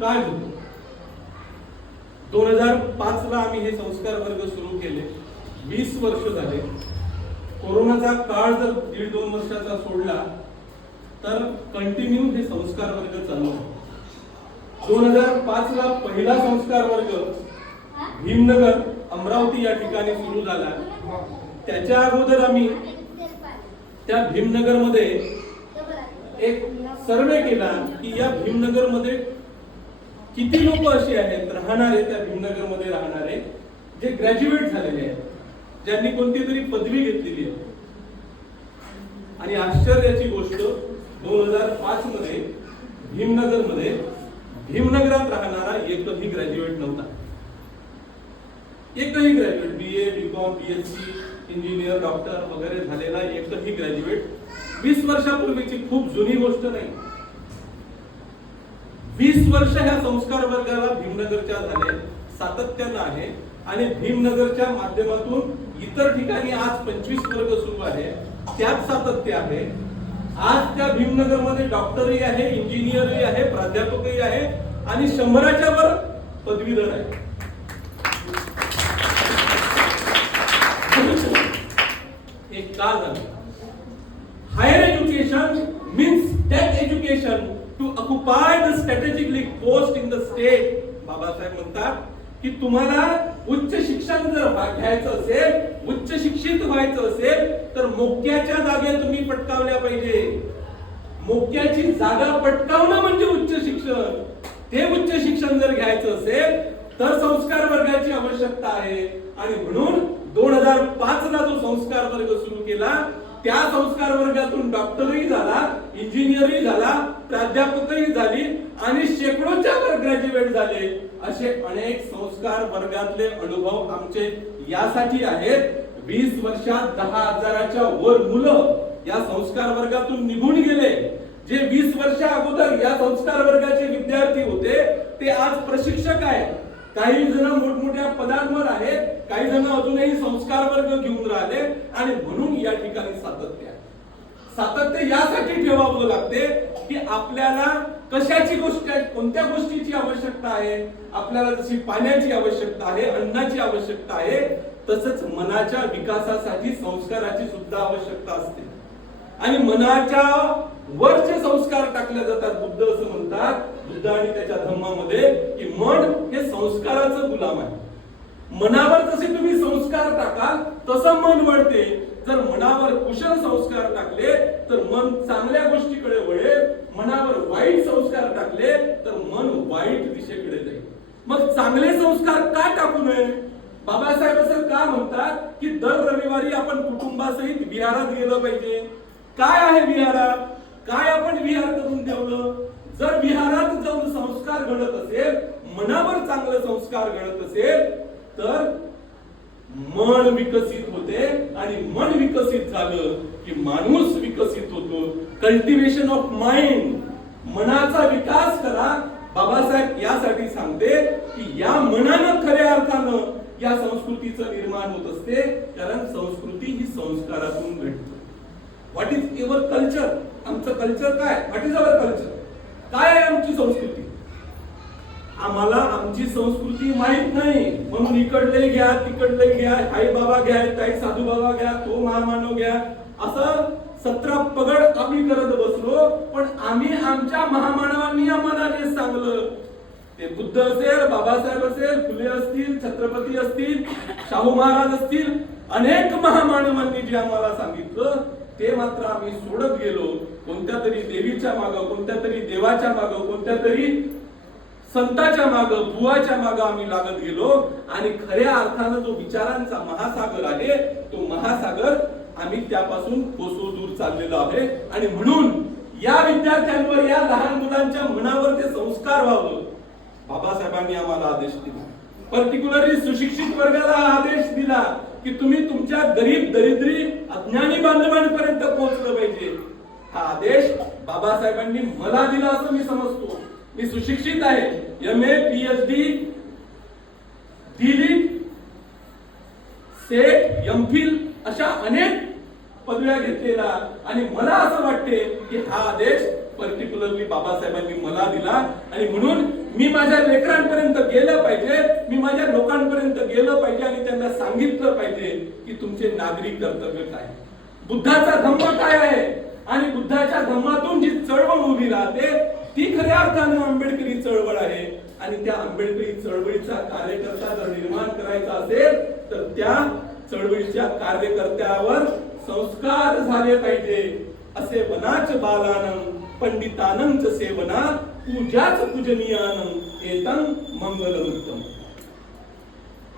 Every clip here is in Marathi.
काय होतो? दोन हजार पाच ला आम्ही हे संस्कार वर्ग सुरू केले. वीस वर्ष झाले. कोरोनाचा काळ जर दीड दोन वर्षाचा सोडला तर कंटिन्यू हे संस्कार वर्ग चालू आहे. दोन हजार पाच ला पहिला संस्कार वर्ग भीमनगर अमरावती या ठिकाणी सुरू झाला. त्याच्या अगोदर आम्ही त्या भीमनगरमध्ये एक सर्वे केला की या भीमनगरमध्ये किती लोक असे आहेत राहणारे त्या भीमनगरमध्ये राहणारे जे ग्रॅज्युएट झालेले आहेत ज्यांनी कोणती तरी पदवी घेतलेली आहे. आणि आश्चर्याची गोष्ट दोन हजार पाच मध्ये भीमनगरमध्ये भीमनगरात राहणारा एकही ग्रॅज्युएट नव्हता. एकही graduate B A B com B S C engineer doctor वगैरे झालेला एकही ग्रॅज्युएट वीस वर्षापूर्वीची खूप जुनी गोष्ट नाही. वीस वर्ष ह्या संस्कार वर्गाला भीमनगरच्या झाले. सातत्यानं आहे. आणि भीमनगरच्या माध्यमातून इतर ठिकाणी आज पंचवीस वर्ग सुरू आहे. त्यात सातत्य आहे. आज त्या भीमनगरमध्ये डॉक्टरही आहे इंजिनियरही आहे प्राध्यापकही आहे आणि शंभराच्या वर पदवीधर आहे. हे का झालं. Higher education means that education to occupy the strategically post in the state Babasaheb म्हणतात की तुम्हाला उच्च शिक्षण जर घ्यायचं असेल उच्च शिक्षित व्हायचं असेल तर मोक्याच्या जागे तुम्ही पटकावल्या पाहिजे. मोक्याची जागा पटकावणं म्हणजे उच्च शिक्षण. ते उच्च शिक्षण जर घ्यायचं असेल तर संस्कार वर्गाची आवश्यकता आहे. आणि म्हणून दोन हजार पाच ला जो संस्कार वर्ग सुरू केला त्या संस्कार वर्गातून डॉक्टरही झाला इंजिनियरही झाला प्राध्यापकही झाली आणि शेकडोच्या वर ग्रॅज्युएट झाले. असे अनेक संस्कार वर्गातले अनुभव आमचे यासाठी आहेत. वीस वर्षात दहा हजाराच्या वर मुलं या संस्कार वर्गातून निघून गेले. जे वीस वर्षा अगोदर या संस्कार वर्गाचे विद्यार्थी होते ते आज प्रशिक्षक आहेत. काही जण मोठमोठ्या पदांवर आहेत काही जण अजूनही संस्कार वर्ग घेऊन राहिले आणि म्हणून या ठिकाणी सातत्य आहे. सातत्य यासाठी ठेवावं लागते की आपल्याला कशाची गोष्ट आहे कोणत्या गोष्टीची आवश्यकता आहे आपल्याला जशी पाण्याची आवश्यकता आहे अन्नाची आवश्यकता आहे तसंच मनाच्या विकासासाठी संस्काराची सुद्धा आवश्यकता असते. आणि मनाच्या वर जे संस्कार टाकले जातात बुद्ध असं म्हणतात बुद्ध आणि त्याच्या धर्मामध्ये की मन हे संस्काराचं गुलाम आहे. मनावर जसे तुम्ही संस्कार टाकाल तसं मन वळते. जर मनावर कुशल संस्कार टाकले तर मन चांगल्या गोष्टीकडे वळेल. मनावर वाईट संस्कार टाकले तर मन वाईट दिशेकडे जाईल. मग चांगले संस्कार का टाकू नये? बाबासाहेब असं का म्हणतात की दर रविवारी आपण कुटुंबासहित विहारात गेलं पाहिजे? काय आहे विहारात? काय आपण विहार करून ठेवलं? जर विहारात जाऊन संस्कार घडत असेल मनावर चांगले संस्कार घडत असेल तर मन विकसित होते आणि मन विकसित झालं की माणूस विकसित होतो. कल्टिवेशन ऑफ माइंड मनाचा विकास करा. बाबासाहेब यासाठी सांगते की या मनानं खऱ्या अर्थानं या संस्कृतीचं निर्माण होत असते कारण संस्कृती ही संस्कारातून घडते व्हॉट इज युअर कल्चर आमचं कल्चर काय? व्हॉट इज अवर कल्चर काय आहे आमची संस्कृती? आम्हाला आमची संस्कृती माहीत नाही. म्हणून इकडले घ्या तिकडले घ्या आई बाबा घ्या काही साधू बाबा घ्या तो महामानव घ्या. असं सतरा पगड आम्ही करत बसलो. पण आम्ही आमच्या महामानवांनी आम्हाला जे सांगलं ते बुद्ध असेल बाबासाहेब असेल फुले असतील छत्रपती असतील शाहू महाराज असतील अनेक महामानवांनी जे आम्हाला सांगितलं ते मात्र आम्ही सोडत गेलो कोणत्या तरी देवीच्या मागं कोणत्या तरी देवाच्या मागं कोणत्या तरी संताच्या माग बुवाच्या माग आम्ही लागत गेलो. आणि खऱ्या अर्थानं जो विचारांचा महासागर आहे तो महासागर आम्ही त्यापासून कोसो दूर चाललेलो आहे. आणि म्हणून या विद्यार्थ्यांवर या लहान मुलांच्या मनावर ते संस्कार व्हावं. बाबासाहेबांनी आम्हाला आदेश दिला. पर्टिक्युलरली सुशिक्षित वर्गाला आदेश दिला. की तुम्ही तुमच्या गरीब दरिद्री अज्ञानी बांधवांपर्यंत पोहोचलं पाहिजे. हा आदेश बाबासाहेबांनी मला दिला असं मी समजतो. मी सुशिक्षित आहे. M A P H D SET M Phil अशा अनेक पदव्या घेतलेला आणि मला असं वाटते की हा आदेश पर्टिक्युलरली बाबासाहेबांनी मला दिला आणि म्हणून मी माझ्या लेकरांपर्यंत गेलं पाहिजे मी माझ्या लोकांपर्यंत गेलं पाहिजे आणि त्यांना सांगितलं पाहिजे की तुमचे नागरिक कर्तव्य काय. बुद्धाचा धम्म काय आहे? आणि बुद्धाच्या धम्मातून जी चळवळ उभी राहते ती खऱ्या अर्थानं आंबेडकरी चळवळ आहे. आणि त्या आंबेडकरी चळवळीचा कार्यकर्ता जर निर्माण करायचा असेल तर त्या चळवळीच्या कार्यकर्त्यावर संस्कार झाले पाहिजे. असे वनाच बालानं पंडितानंच सेवना पूजाच पूजनीयान एतं मंगल उत्तम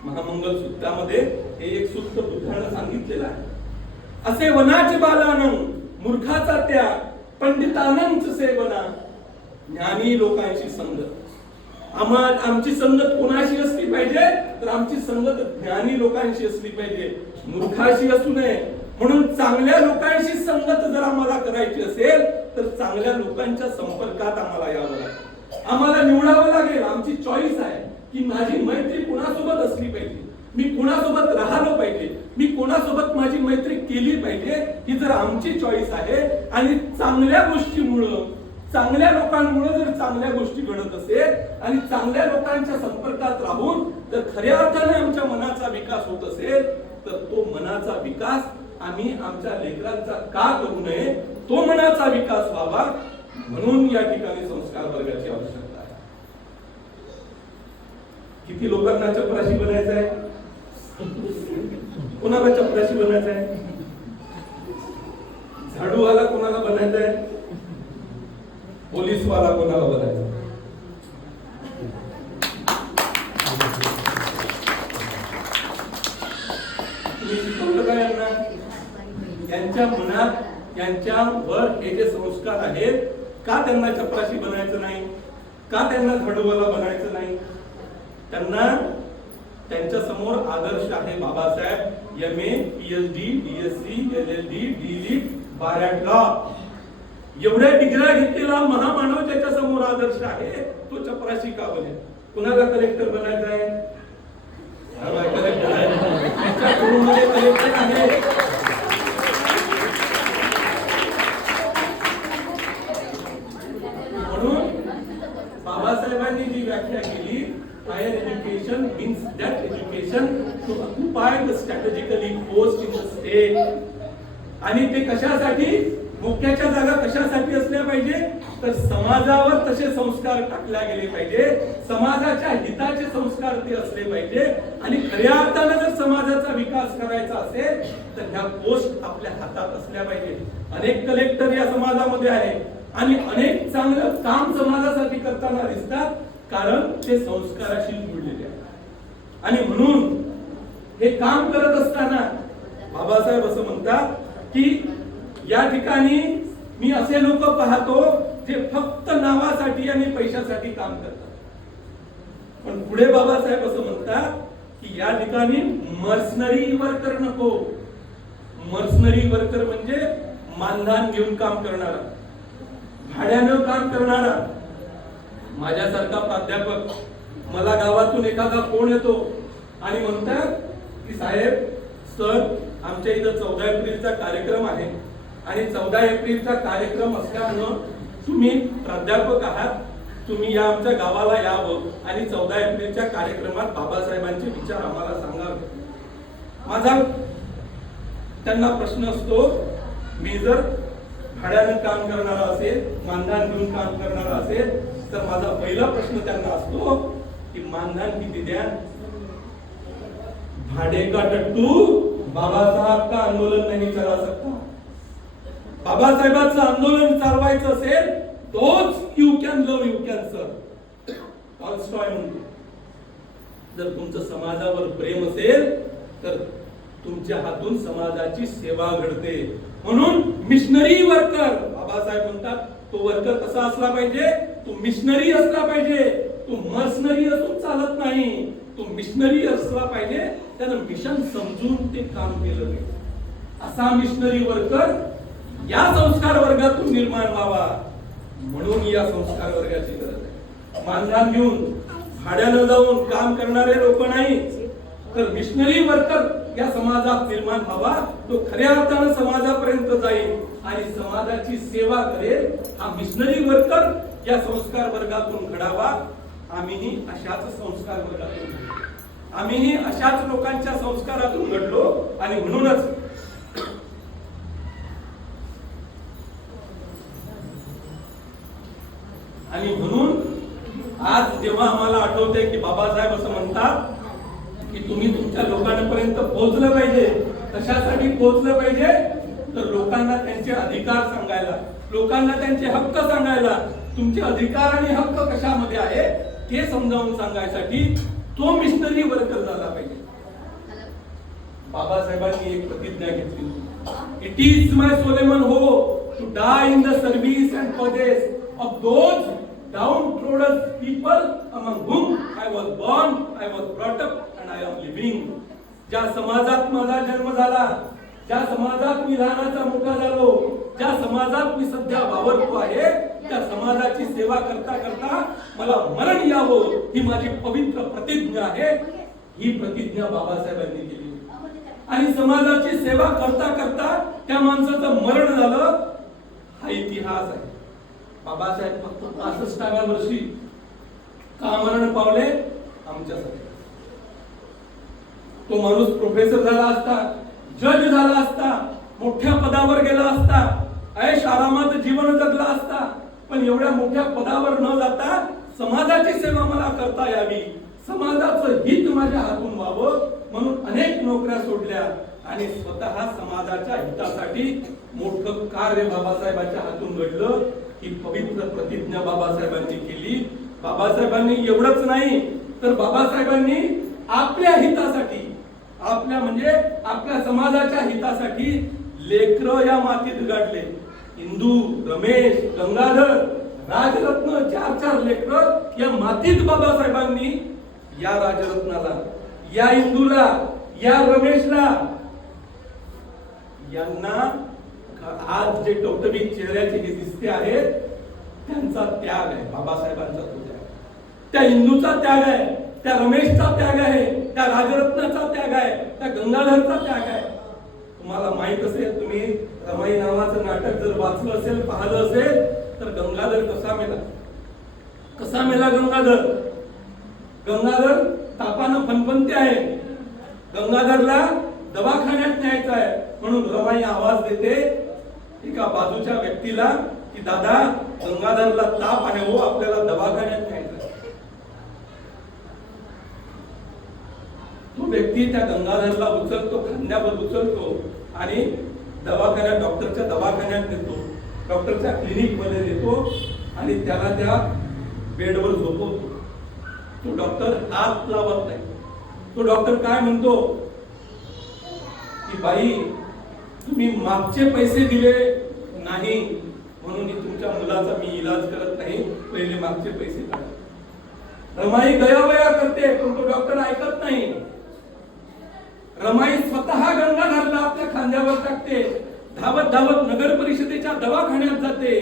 महामंगल सूत्रामध्ये हे एक सूत्र बुद्धानं सांगितलेलं आहे. असे वनाचे बालान मूर्खाचा त्या पंडितानंच सेवना ज्ञानी लोकांशी संगत. आम्हा आमची संगत कोणाशी असली पाहिजे? तर आमची संगत ज्ञानी लोकांशी असली पाहिजे. मूर्खाशी असू नये. म्हणून चांगल्या लोकांशी संगत जर आम्हाला करायची असेल तर चांगल्या लोकांच्या संपर्कात आम्हाला यावं लागेल आम्हाला निवडावं लागेल. आमची चॉईस आहे की माझी मैत्री कुणासोबत असली पाहिजे? मी कुणासोबत राहिलो पाहिजे? मी कोणासोबत माझी मैत्री केली पाहिजे? ही जर आमची चॉईस आहे आणि चांगल्या गोष्टीमुळं चांगल्या लोकांमुळे जर चांगल्या गोष्टी घडत असेल आणि चांगल्या लोकांच्या संपर्कात राहून जर खऱ्या अर्थाने आमच्या मनाचा विकास होत असेल तर तो मनाचा विकास आम्ही आमच्या लेकरांचा का करू नये? तो मनाचा विकास व्हावा म्हणून या ठिकाणी संस्कार वर्गाची आवश्यकता आहे. किती लोकांना चपराशी बनायचं आहे? कोणाला चपराशी बनायचं आहे? झाडूवाला कोणाला बनायचं आहे? पोलीसवाला कोणाला बनायचं तुम्ही शिकवलं काय यांना? यांच्या मनात यांच्यावर हे जे संस्कार आहेत का त्यांना चपराशी बनायचं नाही? का त्यांना झाडूवाला बनायचं नाही? त्यांना त्यांच्यासमोर आदर्श आहे Babasaheb M A PH D DSC L L D D law. एवढ्या डिग्र्या घेतलेला महामानव त्याच्यासमोर आदर्श आहे तो चपराशी का बने कुणाला कलेक्टर बनायचा आहे? कलेक्टर आहे. त्यांनी जी व्याख्या केली higher education means that education to occupy the strategically post in the state आणि ते कशासाठी? मुख्याच्या जागा कशासाठी असल्या पाहिजे? तर समाजावर तसे संस्कार टाकल्या गेले पाहिजे. समाजाच्या हिताचे संस्कार ते असले पाहिजे. आणि खऱ्या अर्थानं जर समाजाचा विकास करायचा असेल तर ह्या पोस्ट आपल्या हातात असल्या पाहिजे. अनेक कलेक्टर या समाजामध्ये आहे आणि अनेक चांगलं काम समाजासाठी करताना दिसतात. कारण ते संस्काराशी जुळलेले आहे आणि म्हणून हे काम करत असताना बाबासाहेब असं म्हणतात की या ठिकाणी मी असे लोक पाहतो जे फक्त नावासाठी आणि पैशासाठी काम करतात. पण पुढे बाबासाहेब असं म्हणतात की या ठिकाणी मर्सनरी वर्कर नको. मर्सनरी वर्कर म्हणजे मानधन घेऊन काम करणारा. भाड्यानं काम करणारा. माझ्यासारखा प्राध्यापक मला गावातून एखादा फोन येतो आणि म्हणतात की साहेब सर आमच्या इथं चौदा एप्रिलचा कार्यक्रम आहे आणि चौदा एप्रिलचा कार्यक्रम असल्यामुळं तुम्ही प्राध्यापक आहात. तुम्ही या आमच्या गावाला यावं आणि चौदा एप्रिलच्या कार्यक्रमात बाबासाहेबांचे विचार आम्हाला सांगावे. माझा त्यांना प्रश्न असतो मी जर भाड्यानं काम करणारा असेल मानधन घेऊन काम करणारा असेल तर माझा पहिला प्रश्न त्यांना असतो की मानधन किती द्या? भाडे का टट्टू? बाबासाहेब का आंदोलन नाही चला सकता? बाबासाहेबांचं आंदोलन चालवायचं असेल तोच you can love you can sir Tolstoy म्हणतो. जर तुमचं समाजावर प्रेम असेल तर तुमच्या हातून समाजाची सेवा घडते. म्हणून मिशनरी वर्कर बाबासाहेब म्हणतात तो वर्कर कसा असला पाहिजे? तो मिशनरी असला पाहिजे. तो मर्सनरी असून चालत नाही. तो मिशनरी असला पाहिजे. त्यानं मिशन समजून ते काम केलं पाहिजे असा मिशनरी वर्कर या संस्कार वर्गातून निर्माण व्हावा. म्हणून या संस्कार वर्गाची गरज आहे. मानधन घेऊन भाड्यानं जाऊन काम करणारे लोक नाही तर मिशनरी वर्कर या समाजात निर्माण व्हावा तो खऱ्या अर्थानं समाजापर्यंत जाईल. आणि समाजाची सेवा करेल हा मिशनरी वर्कर या संस्कार वर्गातून घडावा. आम्हीही अशाच संस्कार वर्गातून आम्हीही अशाच लोकांच्या संस्कारातून घडलो आणि म्हणूनच आणि म्हणून आज जेव्हा आम्हाला आठवते की बाबासाहेब असं म्हणतात की तुम्ही त्या लोकांपर्यंत पोहोचलं पाहिजे. कशासाठी पोहोचलं पाहिजे? तर लोकांना त्यांचे अधिकार सांगायला. लोकांना त्यांचे हक्क सांगायला. तुमचे अधिकार आणि हक्क कशामध्ये आहे ते समजावून सांगायसाठी तो मिशनरी वर्कर झाला पाहिजे. बाबासाहेबांनी एक प्रतिज्ञा घेतली. It is my solemn vow to die in the service and paths of those downtrodden people among whom I was born I was brought up I am living. ज्या समाजात माझा जन्म झाला ज्या समाजात मी लहानाचा मोठा झालो ज्या समाजात मी सध्या वावरतो आहे त्या समाजाची सेवा करता करता मला मरण यावं ही माझी पवित्र प्रतिज्ञा आहे. ही प्रतिज्ञा बाबासाहेबांनी केली. आणि समाजाची सेवा करता करता त्या माणसाचं मरण झालं. हा इतिहास आहे. बाबासाहेब फक्त पासष्टाव्या वर्षी का मरण पावले? आमच्यासाठी. तो माणूस प्रोफेसर झाला असता जज झाला असता मोठ्या पदावर गेला असता ऐश आरामात जीवन जगला असता पण एवढ्या मोठ्या पदावर न जाता समाजाची सेवा मला करता यावी. समाजाचं हित माझ्या हातून व्हावं म्हणून अनेक नोकऱ्या सोडल्या आणि स्वतः समाजाच्या हितासाठी मोठं कार्य बाबासाहेबांच्या हातून घडलं. ही पवित्र प्रतिज्ञा बाबासाहेबांनी केली. बाबासाहेबांनी एवढंच नाही तर बाबासाहेबांनी आपल्या हितासाठी आपल्या म्हणजे आपल्या समाजाच्या हितासाठी लेकर या मातीत गाठले हिंदू रमेश गंगाधर राजरत्न चार चार लेकर या मातीत बाबासाहेबांनी या राजरत्नाला या हिंदूला या रमेशला यांना आज जे टवटवीत चेहऱ्याचे जे दिसते आहेत त्यांचा त्याग आहे बाबासाहेबांचा तो त्याग. त्या हिंदूचा त्याग आहे. त्या रमेशचा त्याग आहे त्या राजरत्नाचा त्याग आहे त्या गंगाधरचा त्याग आहे. तुम्हाला माहीत असेल तुम्ही रमाई नावाचं नाटक जर वाचलं असेल पाहिलं असेल तर गंगाधर कसा मेला? कसा मेला गंगाधर? गंगाधर तापानं फनफनते आहे. गंगाधरला दवाखान्यात न्यायचा आहे. म्हणून रमाई आवाज देते एका बाजूच्या व्यक्तीला की दादा गंगाधरला ताप आहे हो आपल्याला दवाखान्यात न्यायचं आहे तो व्यक्ती त्या गंगाधरला उचलतो खांद्यावर उचलतो आणि दवाखान्यात डॉक्टरच्या दवाखान्यात नेतो. डॉक्टरच्या क्लिनिकमध्ये नेतो आणि त्याला त्या बेडवर झोपवतो. तो डॉक्टर हात लावत नाही. तो डॉक्टर काय म्हणतो? की बाई तुम्ही मागचे पैसे दिले नाही म्हणून तुमच्या मुलाचा मी इलाज करत नाही पहिले मागचे पैसे काढा. रमाई गयावया करते पण तो डॉक्टर ऐकत नाही. रमाई स्वतः गंगाधरला आपल्या खांद्यावर टाकते. धावत धावत नगर परिषदेच्या दवाखान्यात जाते.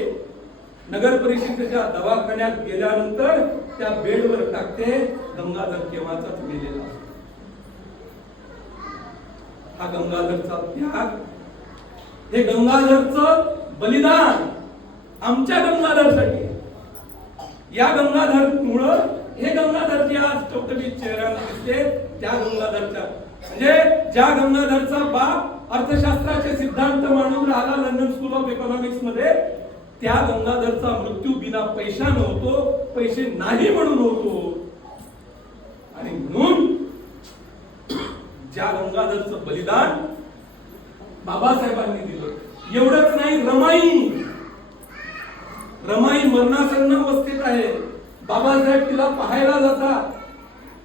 नगर परिषदेच्या दवाखान्यात गेल्यानंतर त्या बेडवर टाकते. गंगाधर केव्हाचाच गेलेला हा गंगाधरचा त्याग. हे गंगाधरचं बलिदान आमच्या गंगाधरसाठी. या गंगाधर मुळे हे गंगाधर जे आज चौकटी चेहऱ्याला दिसते. त्या गंगाधरच्या म्हणजे ज्या गंगाधरचा बाप अर्थशास्त्राचे सिद्धांत मांडून राहिला लंडन स्कूल ऑफ इकॉनॉमिक्समध्ये त्या गंगाधरचा मृत्यू बिना पैशा नव्हतो पैसे नाही म्हणून होतो. आणि म्हणून ज्या गंगाधरचं बलिदान बाबासाहेबांनी दिलं. एवढंच नाही रमाई. रमाई मरणासन्न अवस्थेत आहे. बाबासाहेब तिला पाहायला जाता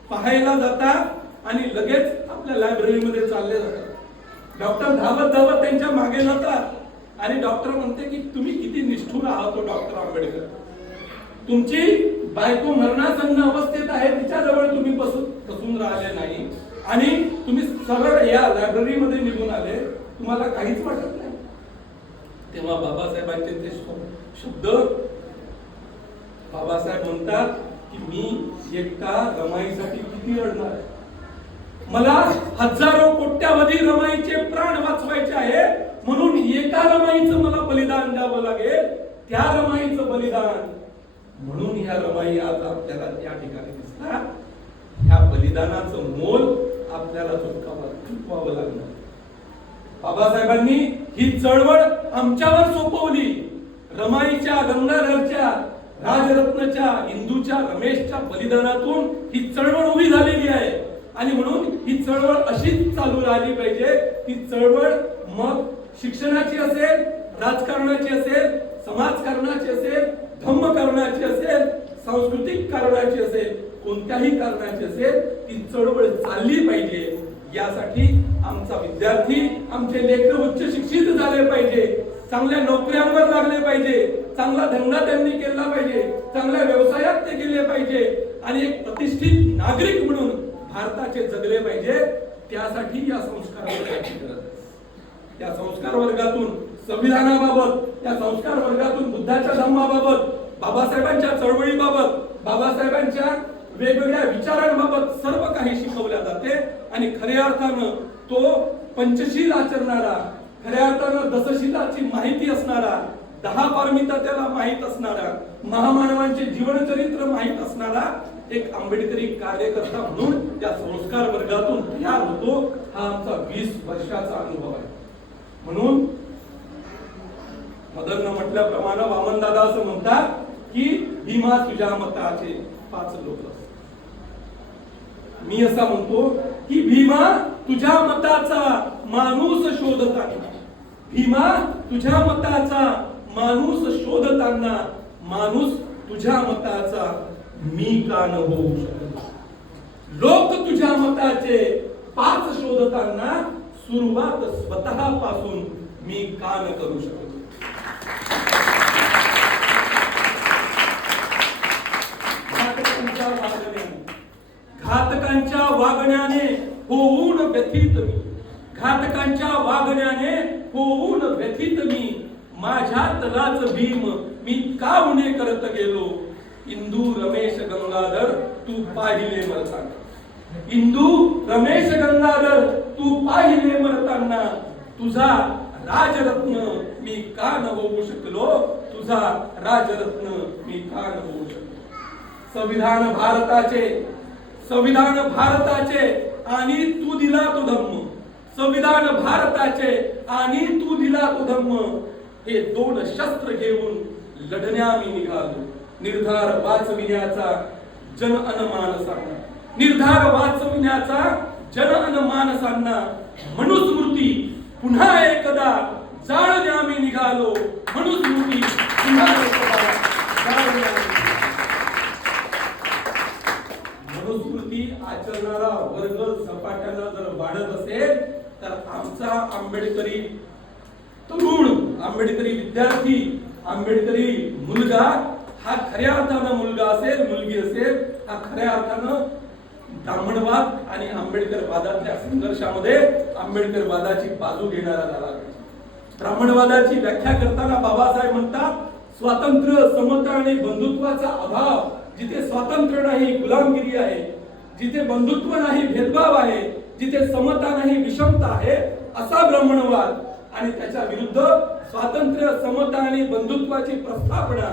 पाहायला जातात. आणि लगेच आपल्या लायब्ररीमध्ये चालले जातात. डॉक्टर धावत धावत त्यांच्या मागे जातात. आणि डॉक्टर म्हणते की तुम्ही किती निष्ठुर आहात हो, डॉक्टर आंबेडकर? तुमची बायको मरणासन्न अवस्थेत आहे तिच्याजवळ तुम्ही बसून बसून राहिले नाही. आणि तुम्ही सरळ या लायब्ररीमध्ये निघून आले. तुम्हाला काहीच वाटत नाही. तेव्हा बाबासाहेबांचे ते शब्द बाबासाहेब म्हणतात की मी एकटा रमाईसाठी किती रडणार आहे? मला हजारो कोट्यावधी रमाईचे प्राण वाचवायचे आहे. म्हणून एका रमाईचं मला बलिदान द्यावं लागेल. त्या रमाईचं बलिदान. म्हणून ह्या रमाई आज आपल्याला या ठिकाणी दिसतात ह्या बलिदानाचं मोल आपल्याला चुकावं चुकवावं लागणार. बाबासाहेबांनी ही चळवळ आमच्यावर सोपवली. रमाईच्या गंगाधरच्या राजरत्नच्या इंदूच्या रमेशच्या बलिदानातून ही चळवळ उभी झालेली आहे. आणि म्हणून ही चळवळ अशीच चालू राहिली पाहिजे. ती चळवळ मग शिक्षणाची असेल राजकारणाची असेल समाजकारणाची असेल धम्मकारणाची असेल सांस्कृतिक कारणाची असेल कोणत्याही कारणाची असेल ती चळवळ चालली पाहिजे. यासाठी आमचा विद्यार्थी आमचे लेकर उच्च शिक्षित झाले पाहिजे. चांगल्या नोकऱ्यांवर लागले पाहिजे. चांगला धंदा त्यांनी केला पाहिजे. चांगल्या व्यवसायात ते गेले पाहिजे. आणि एक प्रतिष्ठित नागरिक म्हणून भारताचे जगले पाहिजे त्यासाठी या संस्कार वर्गाची गरज आहे. त्या संस्कार वर्गातून संविधानाबाबत त्या संस्कार वर्गातून बुद्धाच्या धम्माबाबत बाबासाहेबांच्या चळवळीबाबत बाबासाहेबांच्या वेगवेगळ्या विचारांबाबत सर्व काही शिकवल्या जाते. आणि खऱ्या अर्थानं तो पंचशील आचरणारा खऱ्या अर्थानं दसशिलाची माहिती असणारा दहा पारमिता त्याला माहीत असणारा महामानवांचे जीवनचरित्र माहीत असणारा एक आंबेडकरी कार्यकर्ता म्हणून त्या संस्कार वर्गातून तयार होतो हा आमचा वीस वर्षाचा अनुभव आहे. म्हणून मदन म्हटल्याप्रमाणे वामनदादा असं म्हणतात की भीमा तुझ्या मताचे पाच लोक. मी असा म्हणतो की भीमा तुझ्या मताचा माणूस शोधताना भीमा तुझ्या मताचा माणूस शोधताना माणूस तुझ्या मताचा मी का न होऊ शकत? लोक तुझ्या मताचे पाच शोधताना सुरुवात स्वतःपासून मी का न करू शकत? घातकांच्या वागण्याने. घातकांच्या वागण्याने होऊन व्यथित मी. घातकांच्या वागण्याने होऊन व्यथित मी. माझ्यात राज भीम मी का उणे करत गेलो? इंदू रमेश गंगाधर तू पाहिले मरताना. इंदू रमेश गंगाधर तू पाहिले मरताना. तुझा राजरत्न मी का न होऊ शकलो? तुझा राजरत्न मी का न होऊ शकलो? संविधान भारताचे संविधान भारताचे आणि तू दिला तो धम्म. संविधान भारताचे आणि तू दिला तो धम्म. हे दोन शस्त्र घेऊन लढण्या मी निघालो. निर्धार वाचविण्याचा जन अनमान सांगणं. निर्धार वाचविण्याचा जन अनमान सांगणं. मनुस्मृती पुन्हा एकदा जाळण्या मी निघालो. मनुस्मृती पुन्हा एकदा मनुस्मृती आचरणारा वर्ग झपाट्यानं जर वाढत असेल तर आमचा आंबेडकरी तरुण आंबेडकरी विद्यार्थी आंबेडकरी मुलगा हा खऱ्या अर्थानं मुलगा असेल मुलगी असेल हा खऱ्या अर्थानं ब्राह्मणवाद आणि आंबेडकरवादातल्या संघर्षामध्ये आंबेडकरवादाची बाजू घेणारा झाला. ब्राह्मणवादाची व्याख्या करताना बाबासाहेब म्हणतात स्वातंत्र्य समता आणि बंधुत्वाचा अभाव जिथे स्वातंत्र्य नाही गुलामगिरी आहे. जिथे बंधुत्व नाही भेदभाव आहे जिथे समता नाही विषमता आहे असा ब्राह्मणवाद आणि त्याच्या विरुद्ध स्वातंत्र्य समता आणि बंधुत्वाची प्रस्थापना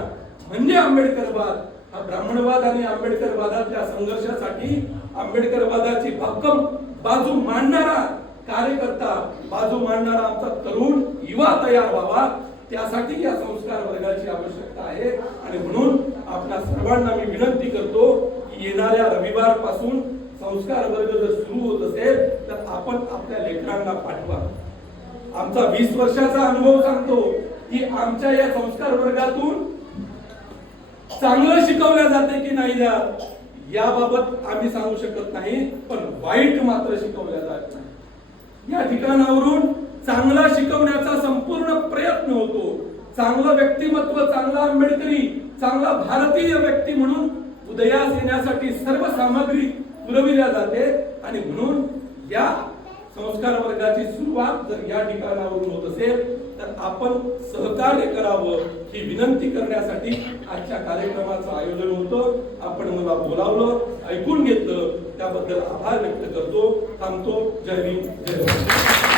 म्हणजे आंबेडकरवाद. हा ब्राह्मणवाद आणि आंबेडकरवादाच्या संघर्षासाठी आंबेडकरवादाची भक्कम बाजू मांडणारा कार्यकर्ता बाजू मांडणारा आमचा तरुण युवा तयार व्हावा. त्यासाठी या संस्कार वर्गाची आवश्यकता आहे. आणि म्हणून आपल्या सर्वांना मी विनंती करतो की येणाऱ्या रविवारपासून संस्कार वर्ग जर सुरू होत असेल तर आपण आपल्या लेकरांना पाठवा. आमचा वीस वर्षाचा अनुभव सांगतो की आमच्या या संस्कार वर्गातून चांगलं शिकवलं जाते की नाही जात याबाबत आम्ही सांगू शकत नाही पण वाईट मात्र शिकवल्या जात नाही. या ठिकाणावरून चांगला शिकवण्याचा संपूर्ण प्रयत्न होतो. चांगलं व्यक्तिमत्व चांगला आंबेडकरी चांगला भारतीय व्यक्ती म्हणून उदयास येण्यासाठी सर्व सामग्री पुरविल्या जाते. आणि म्हणून या संस्कार वर्गाची सुरुवात जर या ठिकाणावरून होत असेल तर आपण सहकार्य करावं ही विनंती करण्यासाठी आजच्या कार्यक्रमाचं आयोजन होतं. आपण मला बोलावलं ऐकून घेतलं. त्याबद्दल आभार व्यक्त करतो. थांबतो. जय भीम जय